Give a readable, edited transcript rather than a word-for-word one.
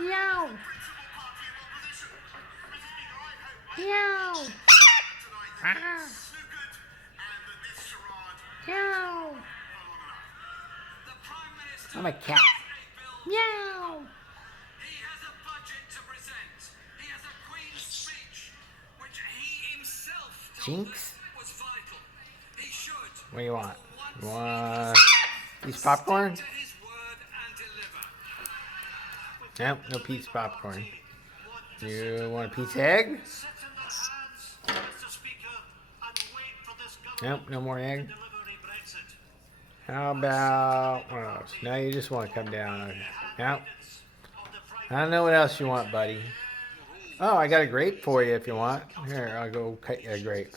Meow. Meow. Ah. Meow. I'm a cat. Meow. He has a budget to present. He has a Queen's speech, which he himself told Jinx? was vital. He should. What do you want? For You once want piece of popcorn? stick to his word and deliver. Nope, no piece of popcorn. You want a piece of egg? Nope, no more egg. How about what else? Now you just want to come down. Okay. Nope. I don't know what else you want, buddy. Oh, I got a grape for you if you want. Here, I'll go cut you a grape.